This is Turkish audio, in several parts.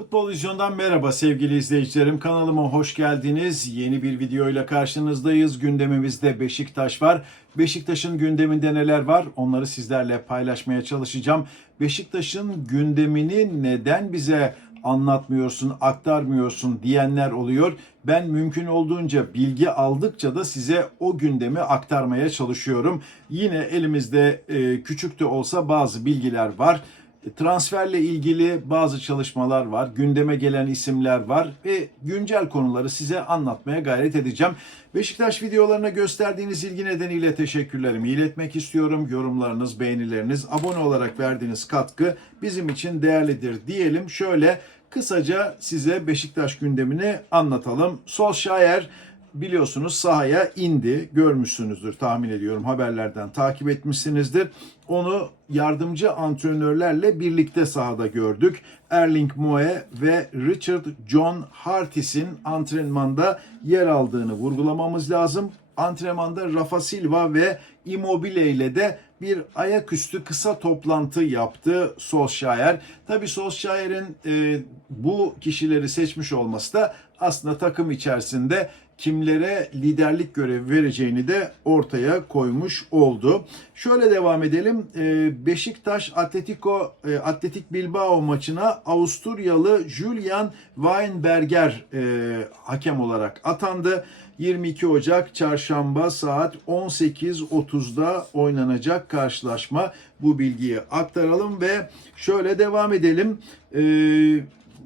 futbol Vizyon'dan merhaba sevgili izleyicilerim. Kanalıma hoş geldiniz. Yeni bir videoyla karşınızdayız. Gündemimizde Beşiktaş var. Beşiktaş'ın gündeminde neler var? Onları sizlerle paylaşmaya çalışacağım. Beşiktaş'ın gündemini neden bize anlatmıyorsun, aktarmıyorsun diyenler oluyor. Ben mümkün olduğunca bilgi aldıkça da size o gündemi aktarmaya çalışıyorum. Yine elimizde e, küçük de olsa bazı bilgiler var. Transferle ilgili bazı çalışmalar var, gündeme gelen isimler var ve güncel konuları size anlatmaya gayret edeceğim. Beşiktaş videolarına gösterdiğiniz ilgi nedeniyle teşekkürlerimi iletmek istiyorum. Yorumlarınız, beğenileriniz, abone olarak verdiğiniz katkı bizim için değerlidir diyelim. Şöyle kısaca size Beşiktaş gündemini anlatalım. Solskjaer biliyorsunuz sahaya indi. Görmüşsünüzdür tahmin ediyorum haberlerden takip etmişsinizdir. Onu yardımcı antrenörlerle birlikte sahada gördük. Erling Moe ve Richard John Hartis'in antrenmanda yer aldığını vurgulamamız lazım. Antrenmanda Rafa Silva ve Immobile ile de bir ayaküstü kısa toplantı yaptı Solskjaer. Tabii Solskjaer'in e, bu kişileri seçmiş olması da aslında takım içerisinde kimlere liderlik görevi vereceğini de ortaya koymuş oldu. Şöyle devam edelim. Ee, Beşiktaş Atletico e, Atletik Bilbao maçına Avusturyalı Julian Weinberger e, hakem olarak atandı. 22 Ocak Çarşamba saat 18.30'da oynanacak karşılaşma. Bu bilgiyi aktaralım ve şöyle devam edelim. Ee,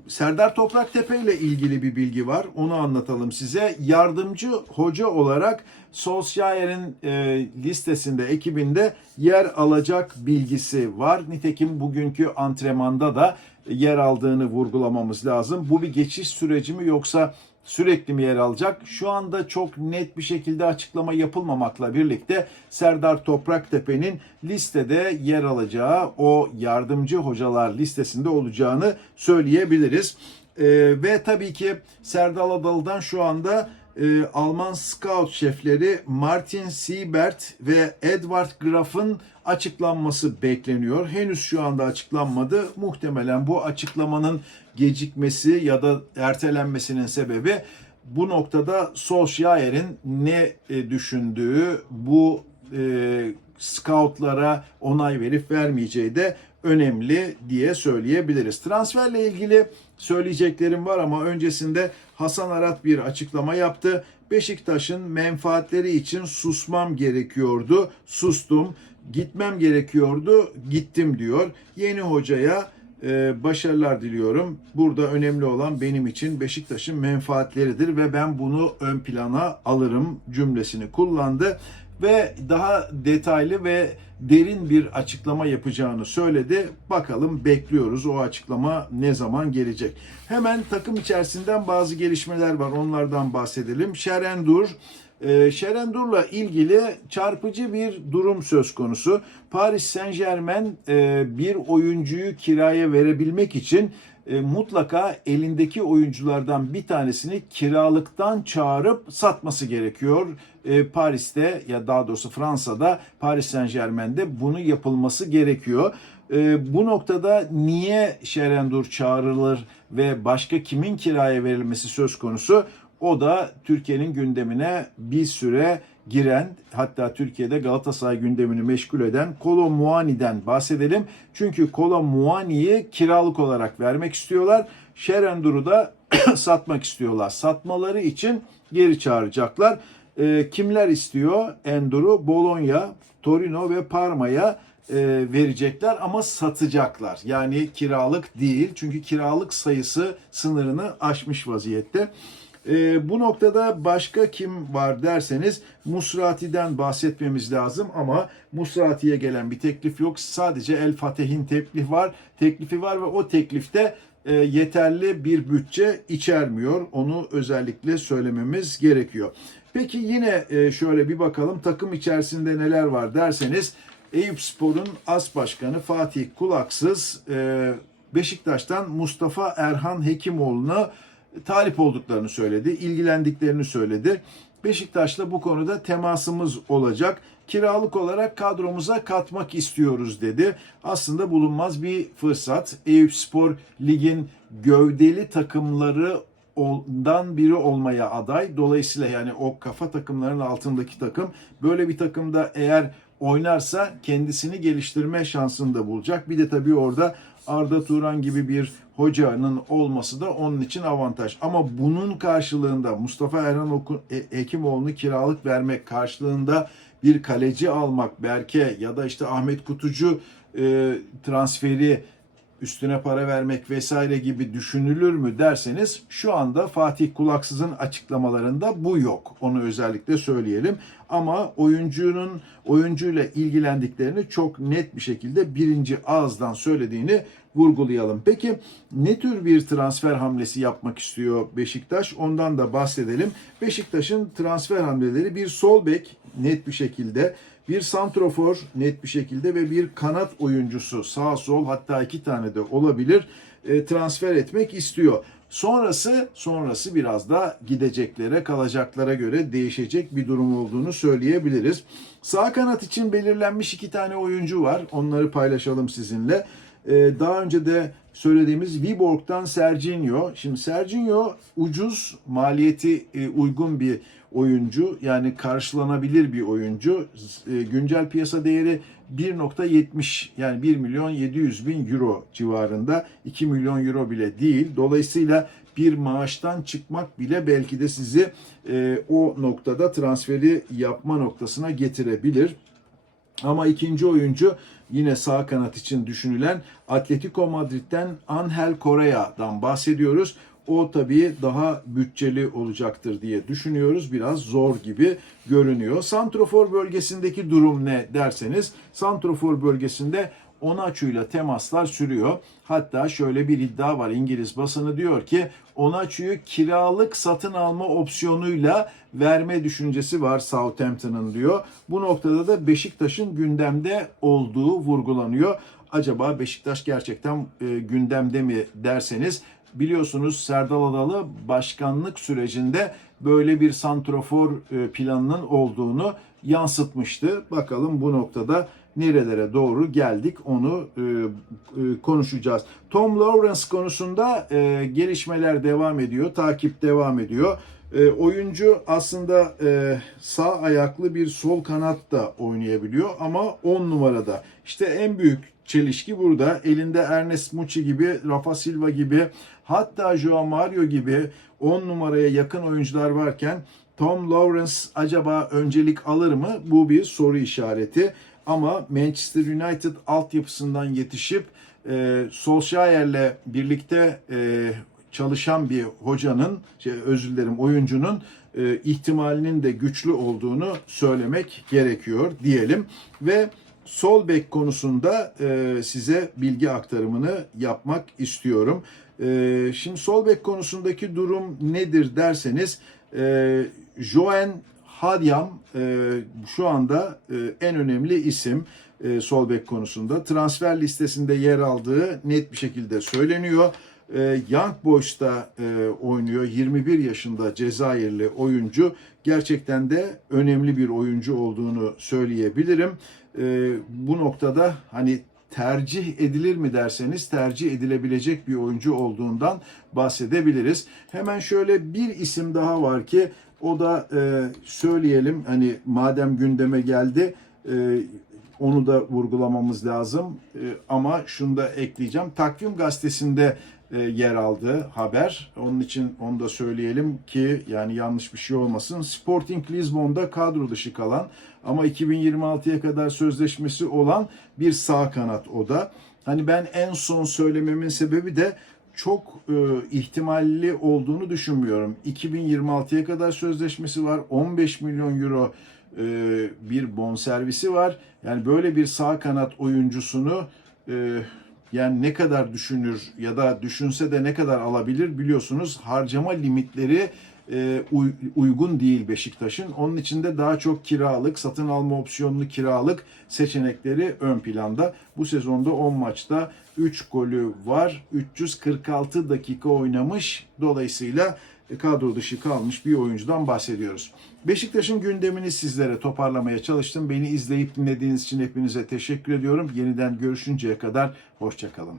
Serdar Topraktepe ile ilgili bir bilgi var. Onu anlatalım size. Yardımcı hoca olarak Solskjaer'in e, listesinde, ekibinde yer alacak bilgisi var. Nitekim bugünkü antrenmanda da yer aldığını vurgulamamız lazım. Bu bir geçiş süreci mi yoksa sürekli mi yer alacak? Şu anda çok net bir şekilde açıklama yapılmamakla birlikte Serdar Topraktepe'nin listede yer alacağı o yardımcı hocalar listesinde olacağını söyleyebiliriz. Ee, ve tabii ki Serdal Adalı'dan şu anda e, Alman scout şefleri Martin Siebert ve Edward Graf'ın açıklanması bekleniyor. Henüz şu anda açıklanmadı. Muhtemelen bu açıklamanın gecikmesi ya da ertelenmesinin sebebi bu noktada Solskjaer'in ne e, düşündüğü, bu e, scoutlara onay verip vermeyeceği de önemli diye söyleyebiliriz. Transferle ilgili söyleyeceklerim var ama öncesinde Hasan Arat bir açıklama yaptı. Beşiktaş'ın menfaatleri için susmam gerekiyordu. Sustum. Gitmem gerekiyordu. Gittim diyor. Yeni hocaya e, başarılar diliyorum. Burada önemli olan benim için Beşiktaş'ın menfaatleridir ve ben bunu ön plana alırım cümlesini kullandı ve daha detaylı ve derin bir açıklama yapacağını söyledi. Bakalım bekliyoruz o açıklama ne zaman gelecek. Hemen takım içerisinden bazı gelişmeler var onlardan bahsedelim. Şerendur e, Şerendur'la ilgili çarpıcı bir durum söz konusu. Paris Saint Germain e, bir oyuncuyu kiraya verebilmek için e, mutlaka elindeki oyunculardan bir tanesini kiralıktan çağırıp satması gerekiyor. E, Paris'te ya daha doğrusu Fransa'da Paris Saint Germain'de bunu yapılması gerekiyor. Bu noktada niye Şerendur çağrılır ve başka kimin kiraya verilmesi söz konusu? O da Türkiye'nin gündemine bir süre giren hatta Türkiye'de Galatasaray gündemini meşgul eden Kolo Muani'den bahsedelim. Çünkü Kolo Muani'yi kiralık olarak vermek istiyorlar. Şerendur'u da satmak istiyorlar. Satmaları için geri çağıracaklar. E, kimler istiyor? Endur'u Bologna, Torino ve Parma'ya e, verecekler ama satacaklar. Yani kiralık değil. Çünkü kiralık sayısı sınırını aşmış vaziyette. E, bu noktada başka kim var derseniz Musrati'den bahsetmemiz lazım ama Musrati'ye gelen bir teklif yok. Sadece El Fatih'in teklif var, teklifi var ve o teklifte e, yeterli bir bütçe içermiyor. Onu özellikle söylememiz gerekiyor. Peki yine e, şöyle bir bakalım takım içerisinde neler var derseniz Eyüp Spor'un as başkanı Fatih Kulaksız e, Beşiktaş'tan Mustafa Erhan Hekimoğlu'na talip olduklarını söyledi, ilgilendiklerini söyledi. Beşiktaş'la bu konuda temasımız olacak. Kiralık olarak kadromuza katmak istiyoruz dedi. Aslında bulunmaz bir fırsat. Eyüp Spor ligin gövdeli takımları ondan biri olmaya aday. Dolayısıyla yani o kafa takımlarının altındaki takım böyle bir takımda eğer oynarsa kendisini geliştirme şansını da bulacak. Bir de tabii orada Arda Turan gibi bir hocanın olması da onun için avantaj. Ama bunun karşılığında Mustafa Erhan Okun, e, kiralık vermek karşılığında bir kaleci almak Berke ya da işte Ahmet Kutucu e, transferi üstüne para vermek vesaire gibi düşünülür mü derseniz şu anda Fatih Kulaksız'ın açıklamalarında bu yok. Onu özellikle söyleyelim. Ama oyuncunun oyuncuyla ilgilendiklerini çok net bir şekilde birinci ağızdan söylediğini vurgulayalım. Peki ne tür bir transfer hamlesi yapmak istiyor Beşiktaş? Ondan da bahsedelim. Beşiktaş'ın transfer hamleleri bir sol bek net bir şekilde bir santrofor net bir şekilde ve bir kanat oyuncusu sağ sol hatta iki tane de olabilir e, transfer etmek istiyor. Sonrası sonrası biraz da gideceklere kalacaklara göre değişecek bir durum olduğunu söyleyebiliriz. Sağ kanat için belirlenmiş iki tane oyuncu var. Onları paylaşalım sizinle. E, daha önce de söylediğimiz Viborg'dan Serginho. Şimdi Serginho ucuz, maliyeti e, uygun bir oyuncu. Yani karşılanabilir bir oyuncu. E, güncel piyasa değeri 1.70 yani 1 milyon 700 bin euro civarında 2 milyon euro bile değil. Dolayısıyla bir maaştan çıkmak bile belki de sizi e, o noktada transferi yapma noktasına getirebilir. Ama ikinci oyuncu yine sağ kanat için düşünülen Atletico Madrid'den Angel Correa'dan bahsediyoruz. O tabii daha bütçeli olacaktır diye düşünüyoruz. Biraz zor gibi görünüyor. Santrofor bölgesindeki durum ne derseniz, Santrofor bölgesinde Onaçu'yla temaslar sürüyor. Hatta şöyle bir iddia var. İngiliz basını diyor ki Onaçu'yu kiralık satın alma opsiyonuyla verme düşüncesi var Southampton'ın diyor. Bu noktada da Beşiktaş'ın gündemde olduğu vurgulanıyor. Acaba Beşiktaş gerçekten e, gündemde mi derseniz biliyorsunuz Serdal Adalı başkanlık sürecinde böyle bir santrofor e, planının olduğunu yansıtmıştı. Bakalım bu noktada nerelere doğru geldik onu e, e, konuşacağız. Tom Lawrence konusunda gelişmeler devam ediyor, takip devam ediyor. Oyuncu aslında sağ ayaklı bir sol kanat da oynayabiliyor ama 10 numarada. İşte en büyük çelişki burada. Elinde Ernest Muçi gibi, Rafa Silva gibi, hatta Joao Mario gibi 10 numaraya yakın oyuncular varken Tom Lawrence acaba öncelik alır mı? Bu bir soru işareti. Ama Manchester United altyapısından yetişip e, Solskjaer'le birlikte e, çalışan bir hocanın, şey, özür dilerim oyuncunun e, ihtimalinin de güçlü olduğunu söylemek gerekiyor diyelim. Ve sol bek konusunda e, size bilgi aktarımını yapmak istiyorum. E, şimdi sol bek konusundaki durum nedir derseniz e, Joen Hadyam e, şu anda e, en önemli isim e, sol bek konusunda. Transfer listesinde yer aldığı net bir şekilde söyleniyor. E, Young Boys'ta e, oynuyor. 21 yaşında Cezayirli oyuncu. Gerçekten de önemli bir oyuncu olduğunu söyleyebilirim. E, bu noktada hani tercih edilir mi derseniz tercih edilebilecek bir oyuncu olduğundan bahsedebiliriz. Hemen şöyle bir isim daha var ki o da e, söyleyelim hani madem gündeme geldi e, onu da vurgulamamız lazım. E, ama şunu da ekleyeceğim. Takvim gazetesinde yer aldı haber. Onun için onu da söyleyelim ki yani yanlış bir şey olmasın. Sporting Lisbon'da kadro dışı kalan ama 2026'ya kadar sözleşmesi olan bir sağ kanat o da. Hani ben en son söylememin sebebi de çok e, ihtimalli olduğunu düşünmüyorum. 2026'ya kadar sözleşmesi var. 15 milyon euro e, bir bonservisi var. Yani böyle bir sağ kanat oyuncusunu e, yani ne kadar düşünür ya da düşünse de ne kadar alabilir biliyorsunuz harcama limitleri e, uy- uygun değil Beşiktaş'ın. Onun için de daha çok kiralık, satın alma opsiyonlu kiralık seçenekleri ön planda. Bu sezonda 10 maçta 3 golü var. 346 dakika oynamış. Dolayısıyla kadro dışı kalmış bir oyuncudan bahsediyoruz. Beşiktaş'ın gündemini sizlere toparlamaya çalıştım. Beni izleyip dinlediğiniz için hepinize teşekkür ediyorum. Yeniden görüşünceye kadar hoşçakalın.